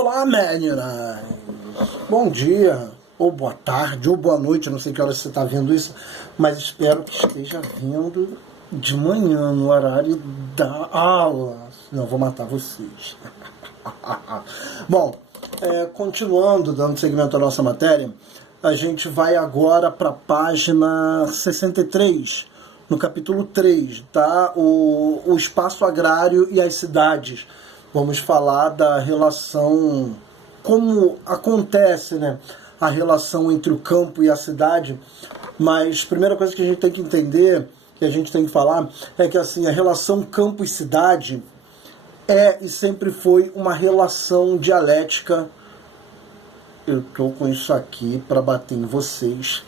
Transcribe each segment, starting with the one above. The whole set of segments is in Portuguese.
Olá, meninas! Bom dia, ou boa tarde, ou boa noite, não sei que hora você está vendo isso, mas espero que esteja vendo de manhã, no horário da aula. Senão eu vou matar vocês. Bom, continuando, dando seguimento à nossa matéria, a gente vai agora para a página 63, no capítulo 3, tá? O espaço agrário e as cidades. Vamos falar da relação, como acontece, né, a relação entre o campo e a cidade. Mas a primeira coisa que a gente tem que entender, que a gente tem que falar, é que assim, a relação campo e cidade é e sempre foi uma relação dialética. Eu tô com isso aqui para bater em vocês,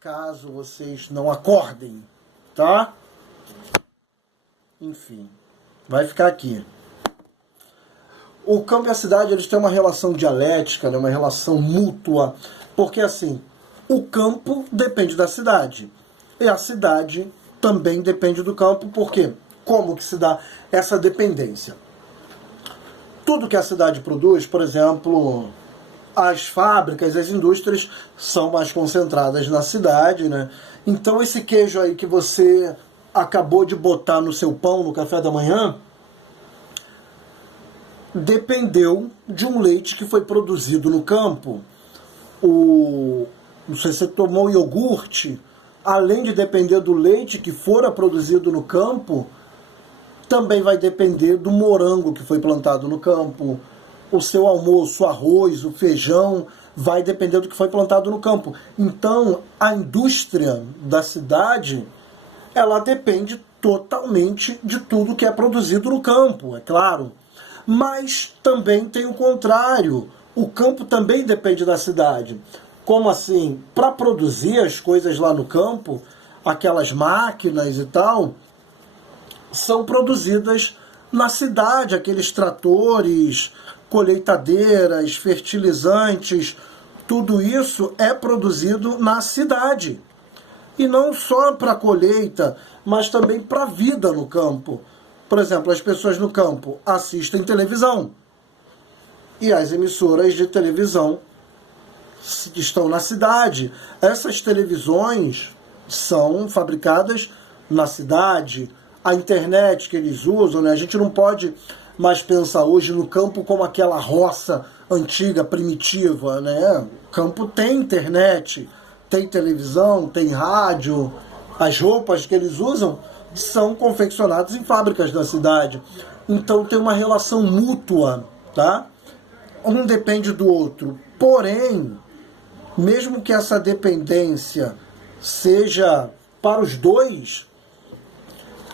caso vocês não acordem, tá? Enfim, vai ficar aqui. O campo e a cidade, eles têm uma relação dialética, né, uma relação mútua, porque assim, o campo depende da cidade, e a cidade também depende do campo. Por quê? Como que se dá essa dependência? Tudo que a cidade produz, por exemplo, as fábricas, as indústrias são mais concentradas na cidade, né? Então esse queijo aí que você acabou de botar no seu pão no café da manhã dependeu de um leite que foi produzido no campo. Se você tomou iogurte, além de depender do leite que fora produzido no campo, também vai depender do morango que foi plantado no campo. O seu almoço, o arroz, o feijão, vai depender do que foi plantado no campo. Então, a indústria da cidade, ela depende totalmente de tudo que é produzido no campo, é claro. Mas também tem o contrário. O campo também depende da cidade. Como assim? Para produzir as coisas lá no campo, aquelas máquinas e tal, são produzidas na cidade, aqueles tratores, colheitadeiras, fertilizantes, tudo isso é produzido na cidade. E não só para a colheita, mas também para a vida no campo. Por exemplo, as pessoas no campo assistem televisão. E as emissoras de televisão estão na cidade. Essas televisões são fabricadas na cidade. A internet que eles usam, né? A gente não pode mais pensar hoje no campo como aquela roça antiga, primitiva, né? O campo tem internet, tem televisão, tem rádio. As roupas que eles usam são confeccionadas em fábricas da cidade. Então tem uma relação mútua, tá? Um depende do outro. Porém, mesmo que essa dependência seja para os dois,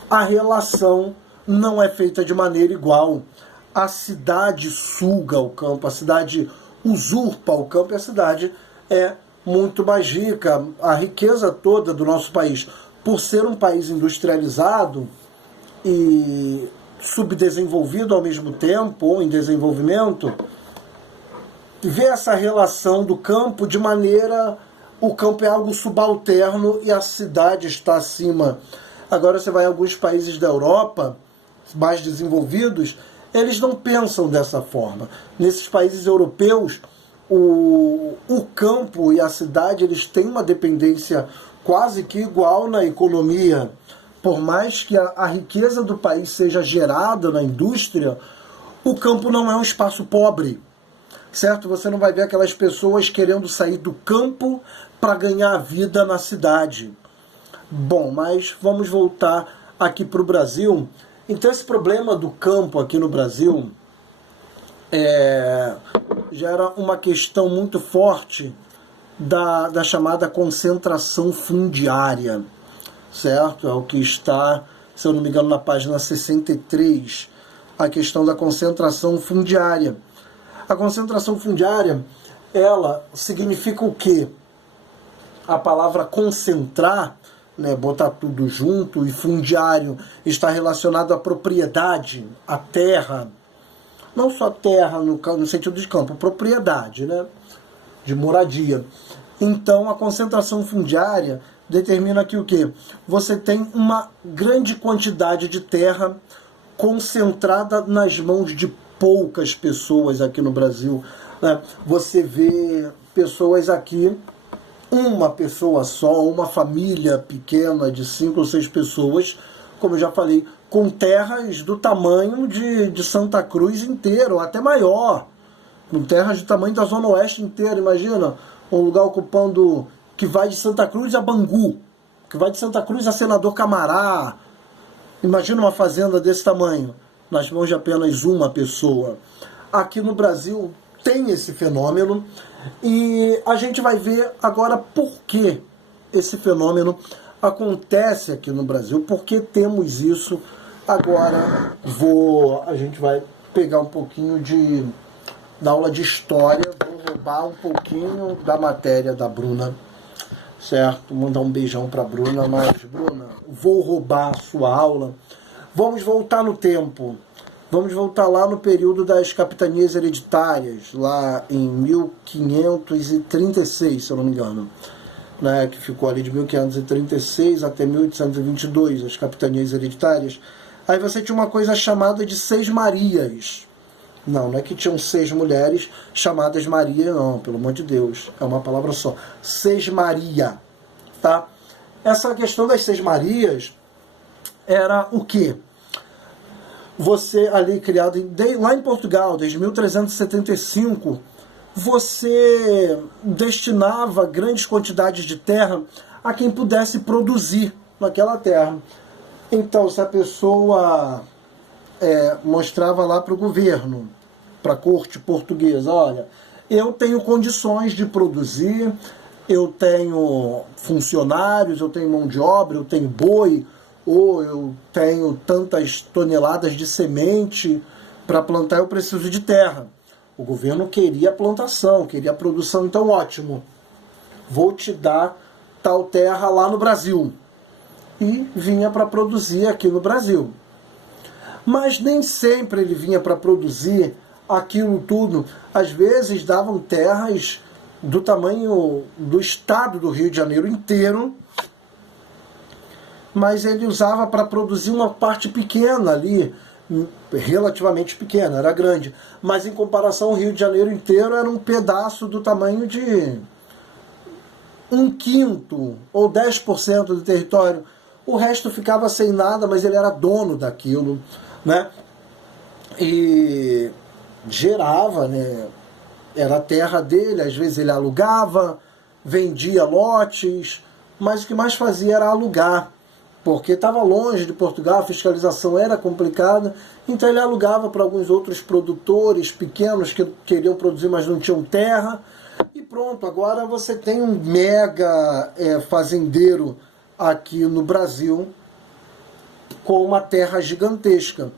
a relação não é feita de maneira igual. A cidade suga o campo, a cidade usurpa o campo e a cidade é muito mais rica. A riqueza toda do nosso país, por ser um país industrializado e subdesenvolvido ao mesmo tempo, ou em desenvolvimento, vê essa relação do campo de maneira... O campo é algo subalterno e a cidade está acima. Agora você vai a alguns países da Europa, mais desenvolvidos, eles não pensam dessa forma. Nesses países europeus, o campo e a cidade, eles têm uma dependência quase que igual na economia. Por mais que a riqueza do país seja gerada na indústria, o campo não é um espaço pobre, certo? Você não vai ver aquelas pessoas querendo sair do campo para ganhar vida na cidade. Bom, mas vamos voltar aqui para o Brasil. Então esse problema do campo aqui no Brasil gera uma questão muito forte da chamada concentração fundiária, certo? É o que está, se eu não me engano, na página 63, a questão da concentração fundiária. A concentração fundiária, ela significa o quê? A palavra concentrar, né, botar tudo junto, e fundiário está relacionado à propriedade, à terra. Não só terra no sentido de campo, propriedade, né, de moradia. Então a concentração fundiária determina que o quê? Você tem uma grande quantidade de terra concentrada nas mãos de poucas pessoas aqui no Brasil, né? Você vê pessoas aqui, uma pessoa só, uma família pequena de 5 ou 6 pessoas, como eu já falei, com terras do tamanho de Santa Cruz inteiro, até maior, com terras do tamanho da Zona Oeste inteira. Imagina um lugar ocupando, que vai de Santa Cruz a Bangu, que vai de Santa Cruz a Senador Camará. Imagina uma fazenda desse tamanho, nas mãos de apenas uma pessoa. Aqui no Brasil tem esse fenômeno, e a gente vai ver agora por que esse fenômeno acontece aqui no Brasil, por que temos isso. Agora a gente vai pegar um pouquinho da aula de história, vou roubar um pouquinho da matéria da Bruna, certo? Mandar um beijão para Bruna, mas Bruna, vou roubar a sua aula. Vamos voltar no tempo. Vamos voltar lá no período das capitanias hereditárias, lá em 1536, se eu não me engano, né, que ficou ali de 1536 até 1822, as capitanias hereditárias. Aí você tinha uma coisa chamada de Seis Marias. Não é que tinham 6 mulheres chamadas Maria, não, pelo amor de Deus, é uma palavra só. Sesmaria, tá? Essa questão das 6 Marias era o quê? Você ali criado lá em Portugal, desde 1375, você destinava grandes quantidades de terra a quem pudesse produzir naquela terra. Então, se a pessoa mostrava lá para o governo, para a corte portuguesa, olha, eu tenho condições de produzir, eu tenho funcionários, eu tenho mão de obra, eu tenho boi, ou eu tenho tantas toneladas de semente para plantar, eu preciso de terra. O governo queria a plantação, queria a produção, então ótimo, vou te dar tal terra lá no Brasil. E vinha para produzir aqui no Brasil. Mas nem sempre ele vinha para produzir aquilo tudo. Às vezes davam terras do tamanho do estado do Rio de Janeiro inteiro, mas ele usava para produzir uma parte pequena ali, relativamente pequena, era grande, mas em comparação ao Rio de Janeiro inteiro era um pedaço do tamanho de 1/5 ou 10% do território. O resto ficava sem nada, mas ele era dono daquilo, né? E gerava, né? Era a terra dele, às vezes ele alugava, vendia lotes, mas o que mais fazia era alugar, porque estava longe de Portugal, a fiscalização era complicada, então ele alugava para alguns outros produtores pequenos que queriam produzir, mas não tinham terra, e pronto, agora você tem um mega fazendeiro aqui no Brasil com uma terra gigantesca.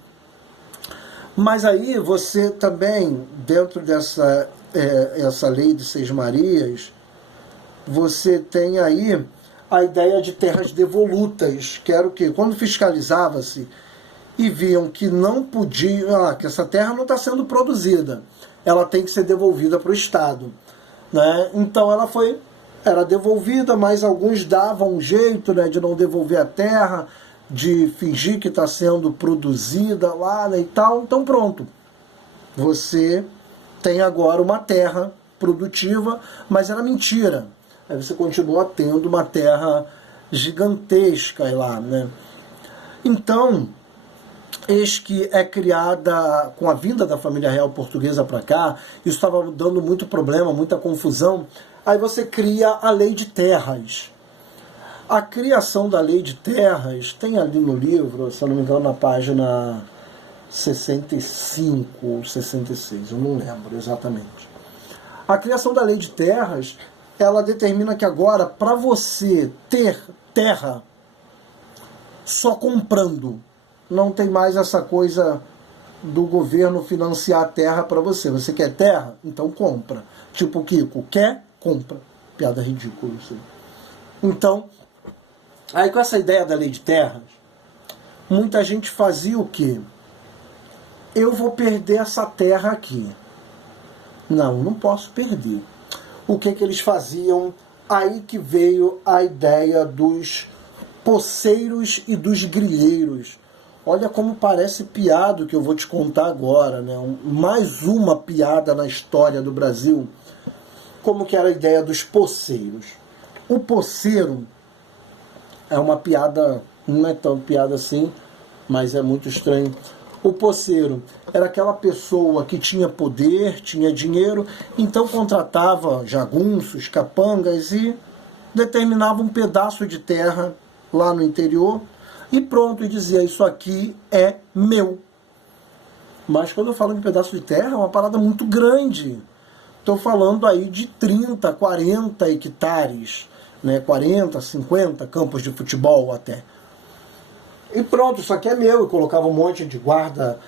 Mas aí você também, dentro dessa essa lei de Seis Marias, você tem aí a ideia de terras devolutas, que era o quê? Quando fiscalizava-se e viam que não podia, que essa terra não está sendo produzida, ela tem que ser devolvida para o Estado, né? Então ela era devolvida, mas alguns davam um jeito, né, de não devolver a terra, de fingir que está sendo produzida lá, né, e tal. Então pronto, você tem agora uma terra produtiva, mas era mentira. Aí você continua tendo uma terra gigantesca lá, né? Então, eis que é criada, com a vinda da família real portuguesa para cá, isso estava dando muito problema, muita confusão. Aí você cria a lei de terras. A criação da lei de terras tem ali no livro, se eu não me engano, na página 65 ou 66, eu não lembro exatamente. A criação da lei de terras, ela determina que agora, para você ter terra só comprando, não tem mais essa coisa do governo financiar a terra para você. Você quer terra? Então compra. Tipo o Kiko, quer? Compra. Piada ridícula isso aí. Então, aí com essa ideia da lei de terras, muita gente fazia o quê? Eu vou perder essa terra aqui. Não posso perder. O que eles faziam? Aí que veio a ideia dos poceiros e dos grieiros. Olha como parece piada o que eu vou te contar agora, né? Mais uma piada na história do Brasil. Como que era a ideia dos poceiros. O poceiro é uma piada, não é tão piada assim, mas é muito estranho. O poceiro era aquela pessoa que tinha poder, tinha dinheiro, então contratava jagunços, capangas e determinava um pedaço de terra lá no interior e pronto, e dizia, isso aqui é meu. Mas quando eu falo de pedaço de terra, é uma parada muito grande. Estou falando aí de 30, 40 hectares, né? 40, 50 campos de futebol até. E pronto, isso aqui é meu. Eu colocava um monte de guarda,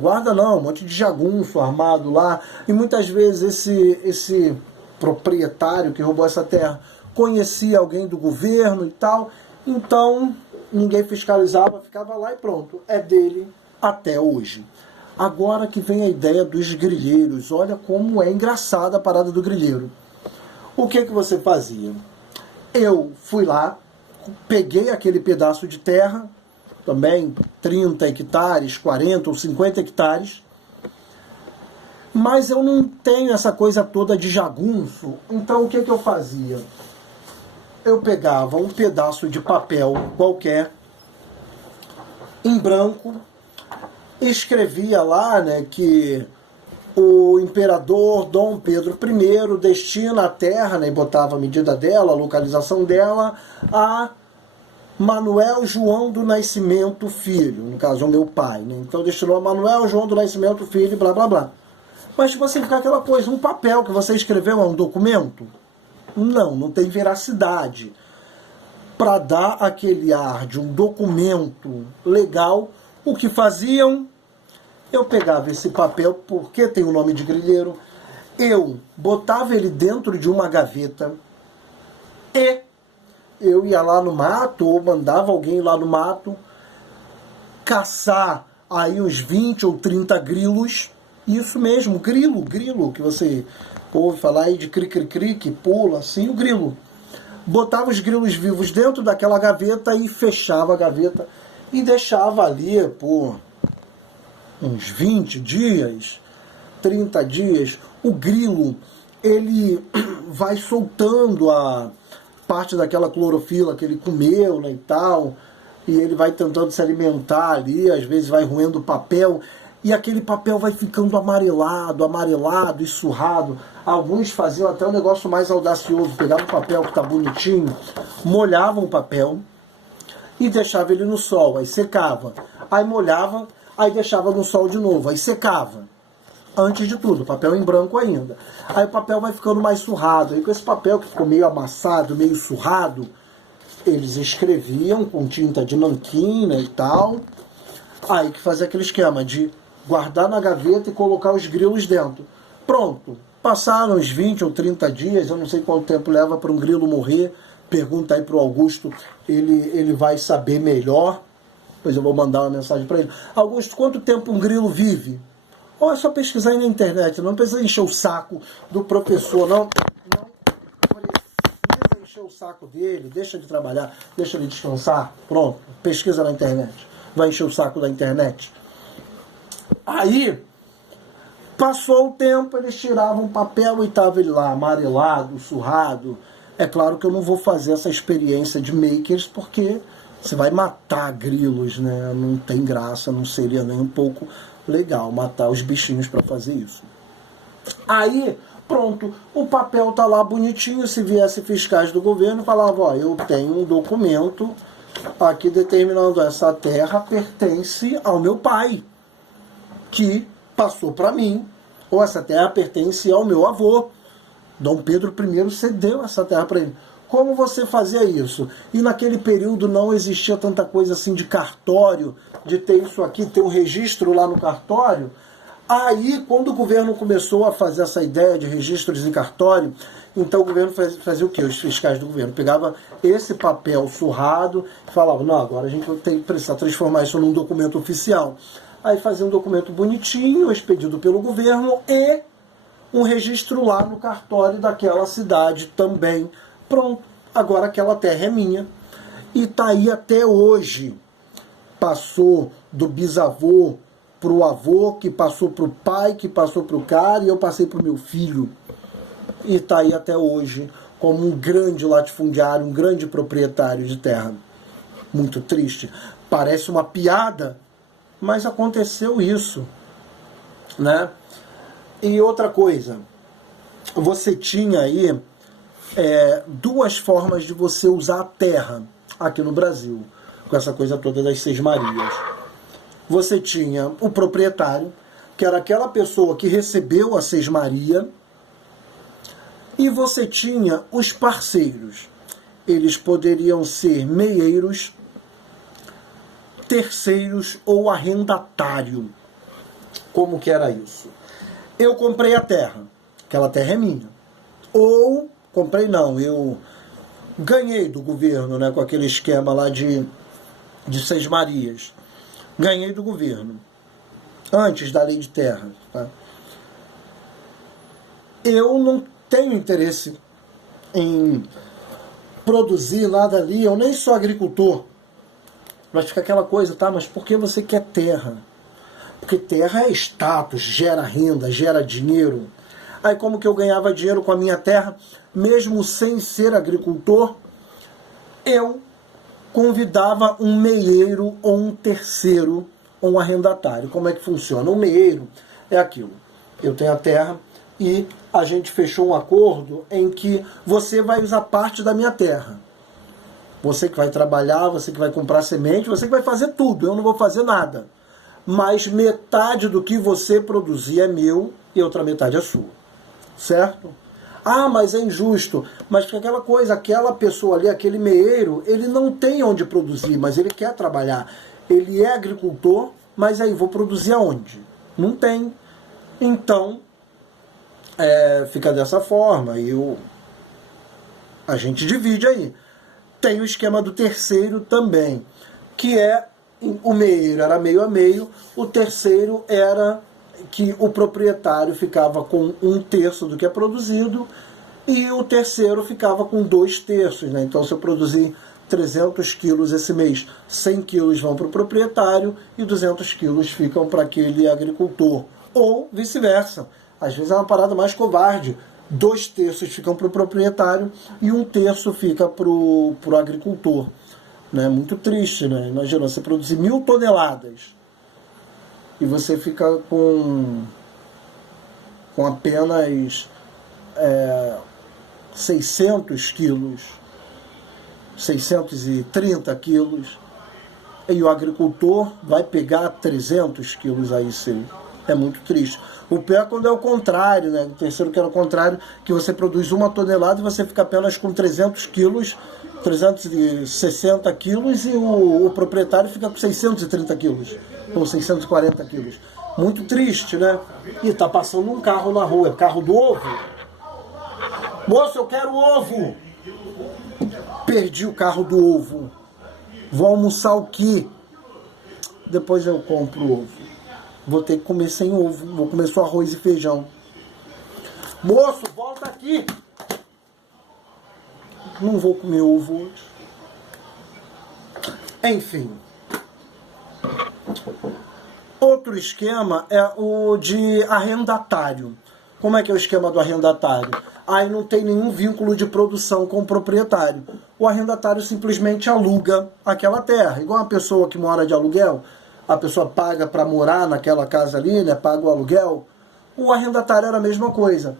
guarda não, um monte de jagunço armado lá. E muitas vezes esse proprietário que roubou essa terra conhecia alguém do governo e tal. Então ninguém fiscalizava, ficava lá e pronto, é dele até hoje. Agora que vem a ideia dos grileiros, olha como é engraçada a parada do grileiro. O que você fazia? Eu fui lá, peguei aquele pedaço de terra, também 30 hectares, 40 ou 50 hectares, mas eu não tenho essa coisa toda de jagunço, então o que eu fazia? Eu pegava um pedaço de papel qualquer, em branco, escrevia lá, né, que o imperador Dom Pedro I destina a terra, né, e botava a medida dela, a localização dela, a Manuel João do Nascimento Filho, no caso, o meu pai, né? Então destinou a Manuel João do Nascimento Filho, blá blá blá. Mas tipo assim, fica aquela coisa, um papel que você escreveu é um documento? Não tem veracidade. Para dar aquele ar de um documento legal, o que faziam? Eu pegava esse papel, porque tem o nome de grileiro, eu botava ele dentro de uma gaveta e eu ia lá no mato, ou mandava alguém lá no mato, caçar aí uns 20 ou 30 grilos, isso mesmo, grilo, que você ouve falar aí de cri-cri-cri, que pula assim, o grilo. Botava os grilos vivos dentro daquela gaveta e fechava a gaveta e deixava ali por uns 20 dias, 30 dias. O grilo, ele vai soltando a parte daquela clorofila que ele comeu, né, e tal, e ele vai tentando se alimentar ali, às vezes vai roendo o papel, e aquele papel vai ficando amarelado e surrado. Alguns faziam até um negócio mais audacioso, pegavam o papel que está bonitinho, molhavam o papel e deixava ele no sol, aí secava, aí molhava, aí deixava no sol de novo, aí secava. Antes de tudo, papel em branco ainda. Aí o papel vai ficando mais surrado. Aí com esse papel que ficou meio amassado, meio surrado, eles escreviam com tinta de nanquim, né, e tal. Aí que fazia aquele esquema de guardar na gaveta e colocar os grilos dentro. Pronto. Passaram uns 20 ou 30 dias, eu não sei quanto tempo leva para um grilo morrer. Pergunta aí para o Augusto, ele vai saber melhor. Depois eu vou mandar uma mensagem para ele. Augusto, quanto tempo um grilo vive? Ou é só pesquisar aí na internet, não precisa encher o saco do professor, não precisa encher o saco dele, deixa ele trabalhar, deixa ele descansar, pronto, pesquisa na internet, vai encher o saco da internet. Aí, passou o tempo, eles tiravam o papel e estava ele lá, amarelado, surrado. É claro que eu não vou fazer essa experiência de makers, porque você vai matar grilos, né? Não tem graça, não seria nem um pouco legal matar os bichinhos para fazer isso. Aí, pronto, o papel tá lá bonitinho. Se viesse fiscais do governo, falava, ó, eu tenho um documento aqui determinando essa terra pertence ao meu pai, que passou para mim, ou essa terra pertence ao meu avô. Dom Pedro I cedeu essa terra para ele. Como você fazia isso? E naquele período não existia tanta coisa assim de cartório, de ter isso aqui, ter um registro lá no cartório. Aí, quando o governo começou a fazer essa ideia de registros em cartório, então o governo fazia o quê? Os fiscais do governo pegavam esse papel surrado e falavam, não, agora a gente tem que precisar transformar isso num documento oficial. Aí fazia um documento bonitinho, expedido pelo governo, e um registro lá no cartório daquela cidade também. Pronto, agora aquela terra é minha. E está aí até hoje. passou do bisavô para o avô, que passou para o pai, que passou para o cara, e eu passei para o meu filho. E está aí até hoje como um grande latifundiário, um grande proprietário de terra. Muito triste. Parece uma piada, mas aconteceu isso, né? E outra coisa, você tinha aí duas formas de você usar a terra aqui no Brasil, com essa coisa toda das Seis Marias. Você tinha o proprietário, que era aquela pessoa que recebeu a Sesmaria, e você tinha os parceiros. Eles poderiam ser meeiros, terceiros ou arrendatário. Como que era isso? Eu comprei a terra, aquela terra é minha. Ou, comprei não, eu ganhei do governo, né, com aquele esquema lá de Seis Marias. Ganhei do governo, antes da lei de terra. Tá? Eu não tenho interesse em produzir nada ali, eu nem sou agricultor. Mas fica aquela coisa, tá? Mas por que você quer terra? Porque terra é status, gera renda, gera dinheiro. Aí como que eu ganhava dinheiro com a minha terra, mesmo sem ser agricultor? Eu convidava um meieiro ou um terceiro ou um arrendatário. Como é que funciona? O meieiro é aquilo. Eu tenho a terra e a gente fechou um acordo em que você vai usar parte da minha terra. Você que vai trabalhar, você que vai comprar semente, você que vai fazer tudo. Eu não vou fazer nada. Mas metade do que você produzir é meu e outra metade é sua. Certo? Ah, mas é injusto. Mas fica aquela coisa, aquela pessoa ali, aquele meeiro, ele não tem onde produzir, mas ele quer trabalhar. Ele é agricultor, mas aí, vou produzir aonde? Não tem. Então, fica dessa forma. A gente divide aí. Tem o esquema do terceiro também, que o meeiro era meio a meio, o terceiro era que o proprietário ficava com 1/3 do que é produzido e o terceiro ficava com 2/3. Né? Então, se eu produzir 300 quilos esse mês, 100 quilos vão para o proprietário e 200 quilos ficam para aquele agricultor. Ou vice-versa. Às vezes é uma parada mais covarde. 2/3 ficam para o proprietário e 1/3 fica para o agricultor. Né? Muito triste, né? Imagina, você produzir 1.000 toneladas e você fica com apenas 600 quilos, 630 quilos, e o agricultor vai pegar 300 quilos aí, sim. É muito triste. O pior é quando é o contrário, né? O terceiro que era o contrário, que você produz 1 tonelada e você fica apenas com 300 quilos, 360 quilos, e o proprietário fica com 630 quilos, ou 640 quilos. Muito triste, né? E tá passando um carro na rua, carro do ovo. Moço, eu quero ovo! Perdi o carro do ovo. Vou almoçar o quê? Depois eu compro o ovo. Vou ter que comer sem ovo. Vou comer só arroz e feijão. Moço, volta aqui! Não vou comer ovo hoje. Enfim. Outro esquema é o de arrendatário. Como é que é o esquema do arrendatário? Aí não tem nenhum vínculo de produção com o proprietário. O arrendatário simplesmente aluga aquela terra. Igual uma pessoa que mora de aluguel, a pessoa paga para morar naquela casa ali, né? Paga o aluguel. O arrendatário era a mesma coisa.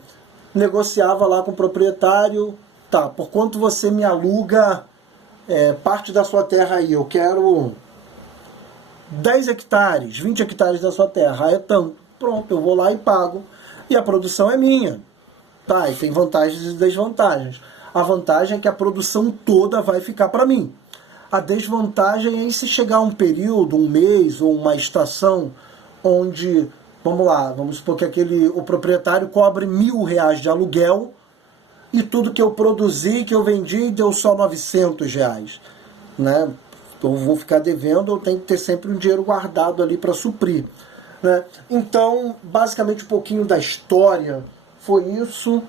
Negociava lá com o proprietário, tá, por quanto você me aluga parte da sua terra aí? Eu quero 10 hectares, 20 hectares da sua terra. Aí é tanto. Pronto, eu vou lá e pago. E a produção é minha. Tá, e tem vantagens e desvantagens. A vantagem é que a produção toda vai ficar para mim. A desvantagem é se chegar um período, um mês ou uma estação, onde, vamos lá, vamos supor que o proprietário cobre R$1.000 de aluguel e tudo que eu produzi, que eu vendi, deu só R$900. Né? Então eu vou ficar devendo, eu tenho que ter sempre um dinheiro guardado ali para suprir. Né? Então, basicamente, um pouquinho da história foi isso.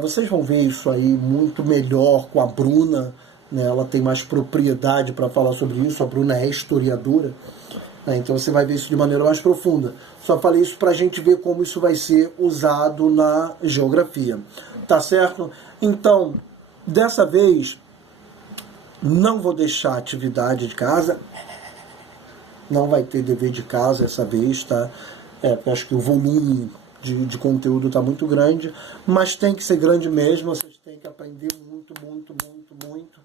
Vocês vão ver isso aí muito melhor com a Bruna, né? Ela tem mais propriedade para falar sobre isso, a Bruna é historiadora, né? Então você vai ver isso de maneira mais profunda. Só falei isso para a gente ver como isso vai ser usado na geografia, tá certo? Então, dessa vez, não vou deixar atividade de casa, não vai ter dever de casa essa vez, tá? Acho que o volume de conteúdo está muito grande, mas tem que ser grande mesmo, vocês têm que aprender muito, muito, muito, muito.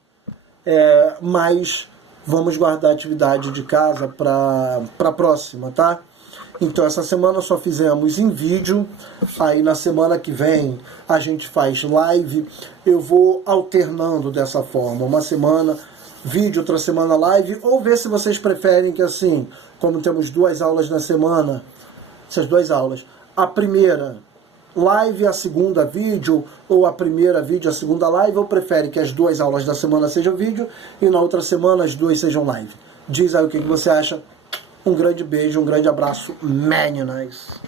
Mas vamos guardar a atividade de casa para a próxima, tá? Então essa semana só fizemos em vídeo, aí na semana que vem a gente faz live, eu vou alternando dessa forma, uma semana vídeo, outra semana live, ou ver se vocês preferem que assim, como temos 2 aulas na semana, essas 2 aulas, a primeira live, a segunda vídeo, ou a primeira vídeo, a segunda live, ou prefere que as 2 aulas da semana sejam vídeo e na outra semana as 2 sejam live? Diz aí o que você acha. Um grande beijo, um grande abraço, meninas!